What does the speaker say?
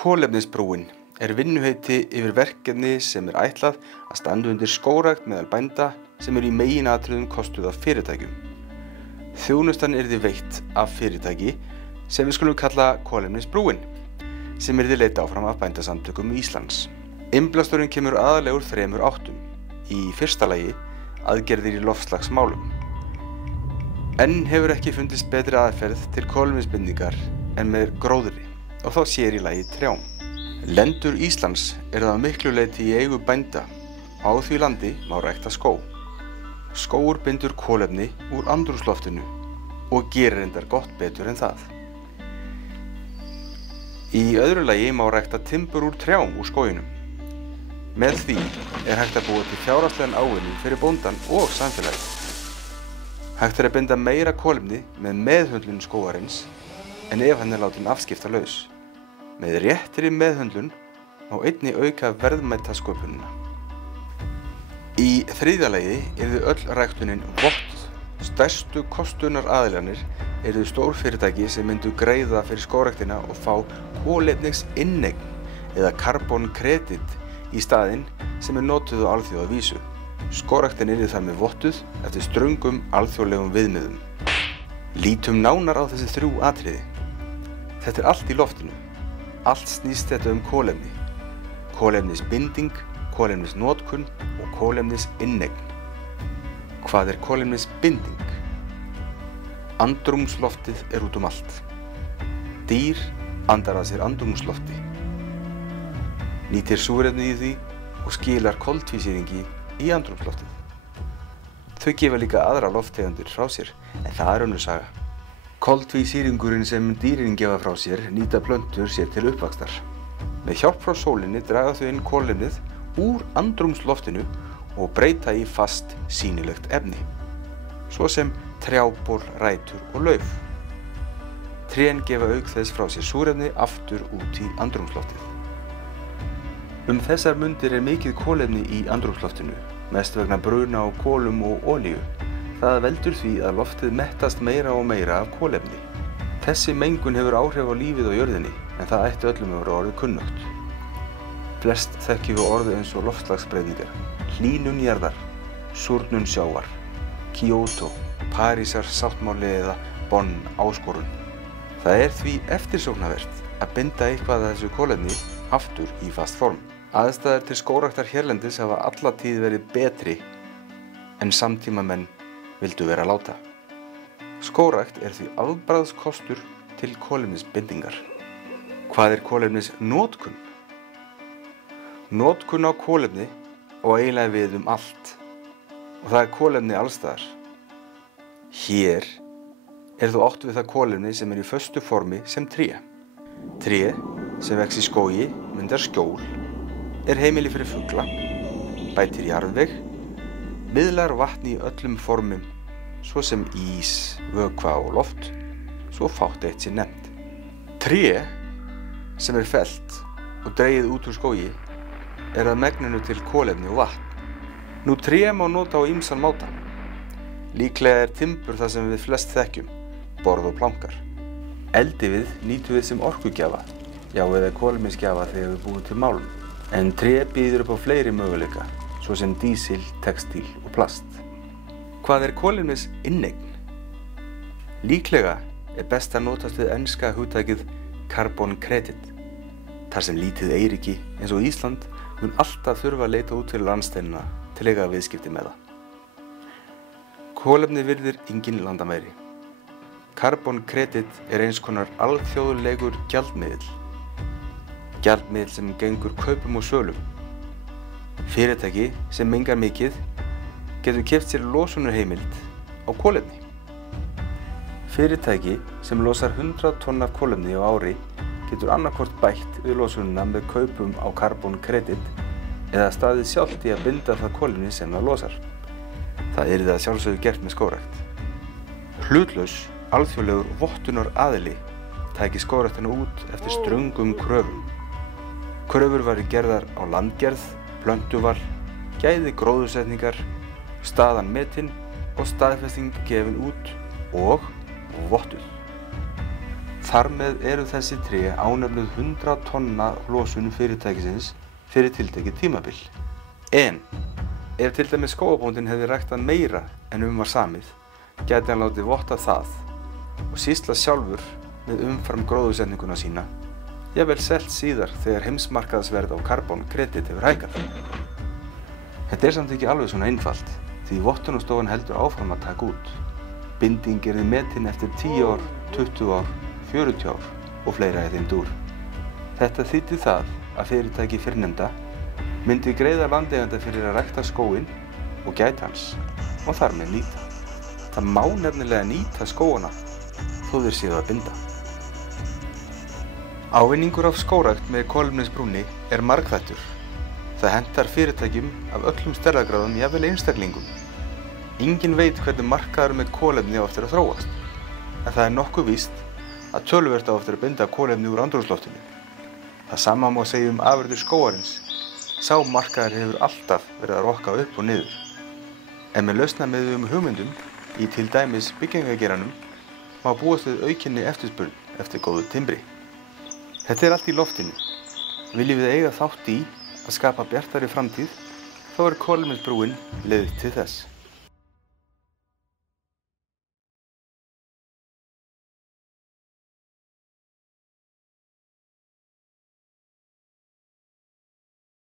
Kolefnisbrúin vinnuheiti yfir verkefni sem ætlað að standa undir skógrækt meðal bænda sem í meginatriðum kostuð af fyrirtækjum. Þjónustan yrði veitt af fyrirtæki sem við skulum kalla Kolefnisbrúin, sem yrði leidd áfram af bændasamtökum Íslands. Innblásturinn kemur aðallega úr 3 áttum. Í fyrsta lagi aðgerðir í loftslagsmálum. Enn hefur ekki fundist betri aðferð til kolefnisbindingar en með gróðri, og þá sér í lagi trjám. Lendur Íslands það að miklu leyti í eigu bænda. Á því landi má rækta skóg. Skógur bindur kolefni úr andrúmsloftinu og gerir reyndar gott betur en það. Í öðru lagi má rækta timbur úr trjám úr skóginum. Með því hægt að búa til fjárhagslegan ávinning fyrir bóndann og samfélagið. Hægt að binda meira kolefni með meðhöndlun skógarins en ef hann látin afskiptalaus. Með réttri meðhöndlun má einnig auka verðmætasköpunina. Í þriðja lagi yrði öll ræktunin vottuð. Stærstu kostunaraðilarnir yrðu stórfyrirtæki sem myndu greiða fyrir skógræktina og fá kolefnisinneign eða carbon credit í staðinn sem notuð á alþjóðavísu. Skógræktin yrði þar með vottuð eftir ströngum alþjóðlegum viðmiðum. Lítum nánar á þessi 3 atriði. Þetta allt í loftinu. Allt snýst þetta kolefni. Kolefnisbinding, kolefnisnotkun og kolefnisinneign. Hvað kolefnisbinding? Andrúmsloftið út allt. Dýr andar að sér andrúmslofti. Nýtir súrefni í því og skilar koltvísýringi í andrúmsloftið. Þau gefa líka aðra lofttegundir frá sér, en það önnur saga. Koltvísýringurinn sem dýrin gefa frá sér nýta plöntur sér til uppvaxtar. Með hjálp frá sólinni draga þau inn kolefnið úr andrúmsloftinu og breyta í fast sýnilegt efni, svo sem trjából, rætur og lauf. Trén gefa auk þess frá sér súrefni aftur út í andrúmsloftið. Þessar mundir mikið kolefni í andrúmsloftinu, mest vegna bruna á kolum og olíu. Það veldur því að loftið mettast meira og meira af kolefni. Þessi mengun hefur áhrif á lífið á jörðinni, en það ætti öllum að vera orðið kunnugt. Flest þekkjum við orð eins og loftslagsbreytingar, hlýnun jarðar, súrnun sjávar, Kyoto, Parísar sáttmáli eða Bonn áskorun. Það því eftirsóknarvert að binda eitthvað af þessu kolefni aftur í fast form. Aðstæður til skógræktar hérlendis hafa alla tíð verið betri en samtímamenn vildu vera láta. Skógrækt því afbragðskostur til kolefnisbindingar. Hvað kolefnisnotkun? Notkun á kolefni og eiginlega við allt. Og það kolefni allstaðar. Hér þó átt við það kolefni sem í föstu formi sem tré. Tré sem vex í skógi myndar skjól, heimili fyrir fugla, bætir jarðveg, miðlar vatni í öllum formum, svo sem ís, vökva og loft, svo fátt eitt sé nefnt. Tré sem fellt og dregið út úr skógi að megninu til kolefni og vatn. Nú tré má nota á ýmsan máta. Líklega timbur það sem við flest þekkjum, borð og plankar. Eldivið nýtum við sem orkugjafa, eða kolefnisgjafa þegar við búum til málm. En tré býður upp á fleiri möguleika, svo sem dísil, textíl og plast. Hvað kolefnisinneign? Líklega best að notast við enska hugtakið carbon credit. Þar sem lítið eyríki eins og Ísland mun alltaf þurfa að leita út fyrir landsteinana til eiga viðskipti með það. Kolefni virðir engin landamæri. Carbon credit eins konar alþjóðlegur gjaldmiðill. Gjaldmiðill sem gengur kaupum og sölum. Fyrirtæki sem mengar mikið getur keypt sér losunarheimild á kolefni. Fyrirtæki sem losar 100 tonn af kolefni á ári getur annarkvort bætt við losunina með kaupum á carbon credit eða staðið sjálft í að binda það kolefni sem það losar. Það yrði að sjálfsögðu gert með skógrækt. Hlutlaus, alþjóðlegur vottunaraðili tæki skógræktina út eftir ströngum kröfum. Kröfur væru gerðar á landgerð, plöntuval, gæði gróðursetningar, staðan metin og staðfesting gefin út og vottuð. Þar með eru þessi tré ánöfnuð 100 tonna losun fyrirtækisins fyrir tiltekið tímabil. En ef til dæmis skógarbóndinn hefði ræktað meira en var samið, gæti hann látið votta það og sýslað sjálfur með umfram gróðursetninguna sína, jafnvel selt síðar þegar heimsmarkaðsverð á karbónkredit hefur hækkað. Þetta samt ekki alveg svona einfalt, því vottunarstofan heldur áfram að taka út. Binding yrði metin eftir 10 ár, 20 ár, 40 ár og fleira í þeim dúr. Þetta þýddi það að fyrirtæki fyrrnefnda myndi greiða landeiganda fyrir að rækta skóginn og gæta hans og þar með nýta. Það má nefnilega nýta skógana þó þeir séu að binda. Ávinningur af skógrækt með kolefnisbrúnni er margþættur. Það hentar fyrirtækjum af öllum stærðargráðum, jafnvel einstaklingum. Enginn veit hvernig markaður með kolefni á eftir að þróast, en það er nokkuð víst að töluvert á eftir að binda kolefni úr andrúmsloftinu. Það sama má segja afurðir skógarins. Sá markaður hefur alltaf verið að rokka upp og niður. En með lausnamiðuðum hugmyndum í til dæmis byggingageiranum má búast við aukinni eftirspurn eftir góðu timbri. Þetta er allt í loftinu. Viljum við eiga þátt í að skapa bjartari framtíð, þá er kolefnisbrúin leið til þess.